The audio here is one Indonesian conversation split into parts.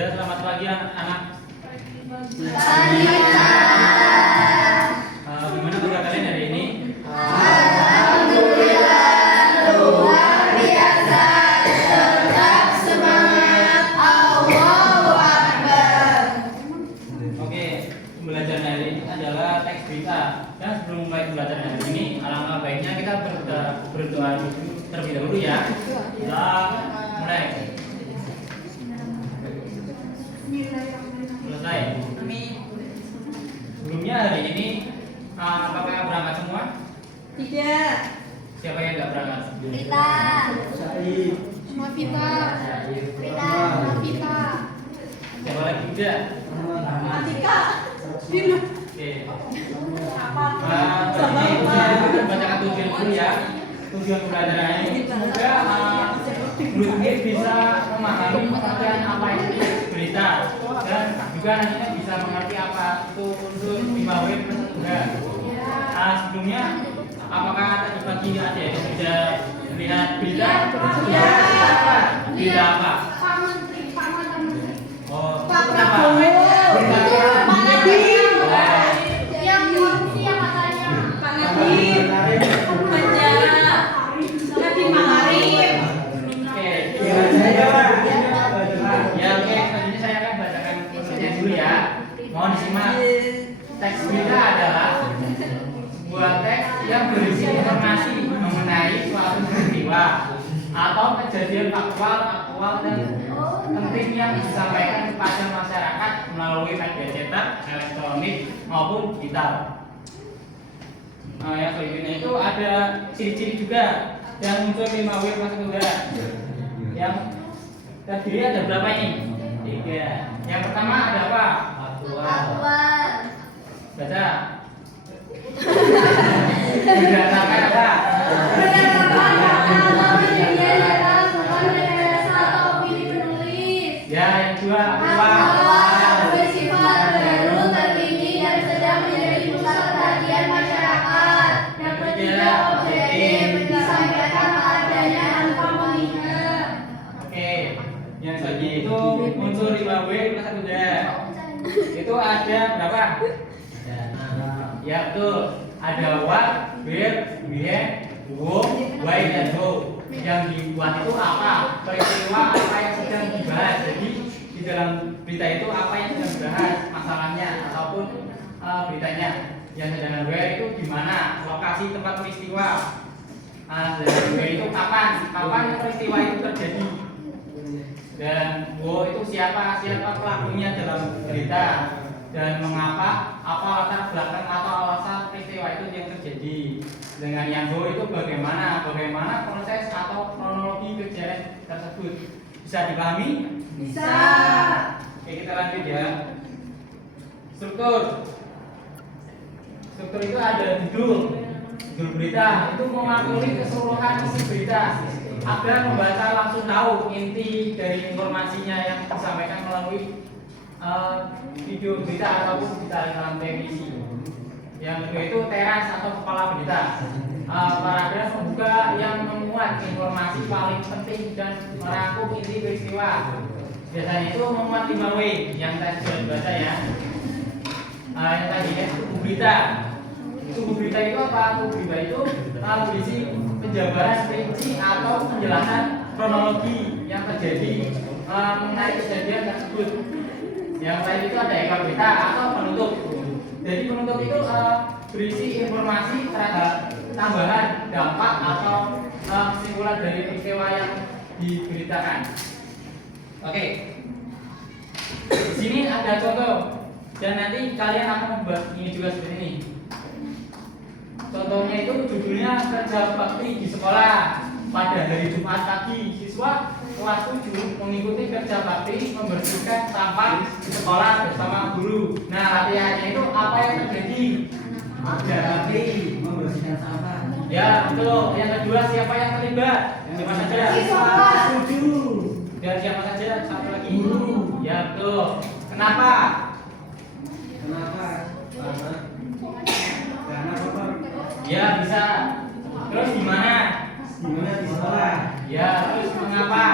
Ya, selamat pagi anak-anak. Gimana kabar kalian hari ini? Alhamdulillah, luar biasa, tetap semangat, Allahu Akbar. Oke, pembelajaran hari ini adalah teks berita. Dan sebelum mulai pembelajaran hari ini, alangkah baiknya kita berdoa terlebih dahulu ya. Kita mulai. Selesai. Sebelumnya hari ini, apakah berangkat semua? Tidak. Siapa yang nggak berangkat? Vita. Semua Vita. Vita. Vita. Siapa lagi tidak? Atika. Dina. Oke. Apa? Jadi saya akan bacakan tujuan dulu ya. Tujuan pembelajaran ini semoga guru ini bisa memahami pengertian apa itu berita dan juga nantinya bisa mengerti apa itu unsur 5W plus 1H. Sebelumnya apakah tadi pagi ada yang sudah melihat berita? Ya. Berita apa? Pak Menteri. Oh, Pak apa? Prabowo. Berita Pak Nadiem. Oh. Yang korupsi yang katanya Pak Nadiem. Penjara. Nadiem Makarim. Oke. Ya oke, selanjutnya saya akan bacakan pengertian dulu ya. Mohon disimak. Teks berita adalah sebuah teks yang berisi informasi mengenai suatu peristiwa atau kejadian aktual dan penting yang disampaikan kepada masyarakat melalui media cetak, elektronik maupun digital. Yang selanjutnya itu ada ciri-ciri juga yang muncul 5W plus 1H. Yang terdiri ada berapa ini? 3. Yang pertama ada apa? Aktual. Baca. Berdasarkan apa? Berdasarkan data media cetak bukan rekayasa atau opini penulis. Ya, yang kedua apa? Aktual bersifat baru, terkini dan sedang menjadi pusat perhatian masyarakat. Yang ketiga objektif, disampaikan adanya tanpa mengingat. Oke. Yang selanjutnya itu muncul 5W plus 1H. Itu ada berapa? Ya betul. Ada what, where, when, who, why, dan who. Yang dibuat itu apa? Peristiwa apa yang sedang dibahas. Jadi di dalam berita itu apa yang sedang dibahas, masalahnya ataupun beritanya. Yang sedangkan where itu di mana? Lokasi tempat peristiwa. Sedangkan where itu kapan peristiwa itu terjadi. Dan who itu siapa pelakunya dalam berita. Dan mengapa, apa latar belakang atau alasan peristiwa itu yang terjadi. Dengan yang who itu bagaimana proses atau kronologi kejadian tersebut. Bisa dipahami? Bisa. Oke, kita lanjut ya. Struktur itu ada judul berita itu mewakili keseluruhan isi berita agar membaca langsung tahu inti dari informasinya yang disampaikan melalui video berita ataupun berita dalam televisi. Yang kedua itu teras atau kepala berita. Paragraf pembuka yang memuat informasi paling penting dan merangkum inti peristiwa. Biasanya itu memuat 5W yang tadi sudah dibaca ya. Yang tadi ya, tubuh berita. Tubuh berita itu apa? Tubuh berita itu berisi penjabaran rinci atau penjelasan kronologi yang terjadi mengenai kejadian tersebut. Yang lain itu ada ekor berita atau penutup. Jadi penutup itu berisi informasi terhadap tambahan dampak atau kesimpulan dari peristiwa yang diberitakan. Oke. Di sini ada contoh dan nanti kalian akan membuat ini juga seperti ini. Contohnya itu judulnya kerja bakti di sekolah. Pada hari Jumat pagi, siswa kelas 7 mengikuti kerja bakti membersihkan sampah di sekolah bersama guru. Nah, latihannya itu apa yang terjadi? Kerja bakti membersihkan sampah. Ya, betul. Yang kedua, siapa yang terlibat? Siapa saja? Siswa. Dan siapa saja? Satu lagi. Guru. Ya, betul. Kenapa? Karena apa? Ya, bisa. Terus di mana? Di sekolah. Ya, terus mengapa?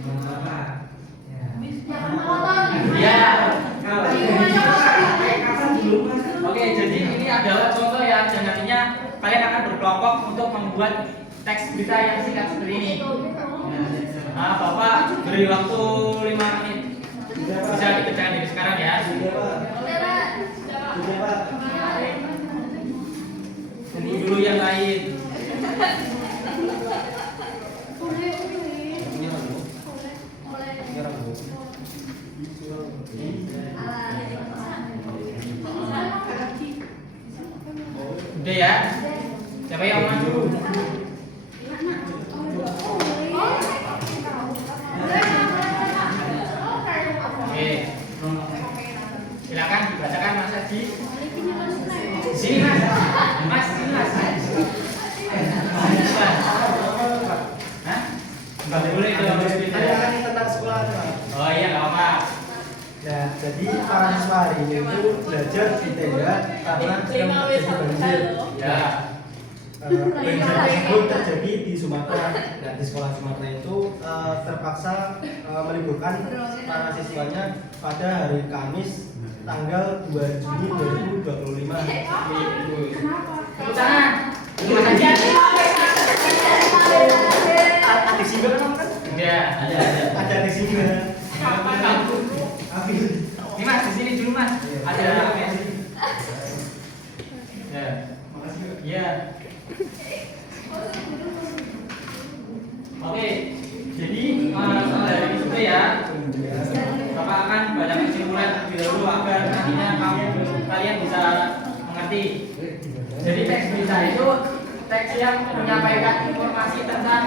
Mengapa? berkelompok untuk membuat teks berita yang singkat seperti ini. Nah, Bapak beri waktu 5 menit. Bisa dikerjakan dari sekarang ya. Tunggu dulu yang lain. Udah ya. Siapa yang maju? Oke. Silakan dibacakan Mas Haji. Sini Mas. Mas, sini Mas. Hah? Enggak boleh itu harus Tadi kan tentang sekolah Pak. Oh iya, enggak apa-apa. Ya, jadi para siswa hari ini itu belajar di tenda karena sedang terjadi banjir. Ya. Banjir tersebut terjadi di Sumatera. Nah, di sekolah Sumatera itu terpaksa meliburkan para siswanya pada hari Kamis tanggal 2 Juni 2025. Tepuk tangan. Terima kasih. Ada single kan? Ya. Ada di sini. Ini Mas, di sini dulu Mas. Ada ya. Ya. Iya. Oke. Jadi dari itu ya. Bapak akan baca kesimpulan terlebih dahulu agar nantinya kalian bisa mengerti. Jadi teks berita itu teks yang menyampaikan informasi tentang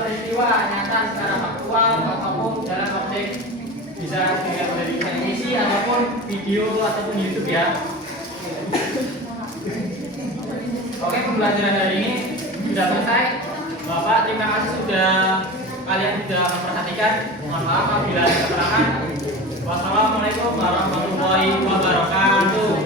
peristiwa nyata secara faktual ataupun dalam konteks bisa dari televisi ataupun video ataupun YouTube ya. Oke, pembelajaran hari ini sudah selesai. Bapak, terima kasih kalian sudah memperhatikan. Mohon maaf apabila ada kekurangan. Wassalamualaikum warahmatullahi wabarakatuh.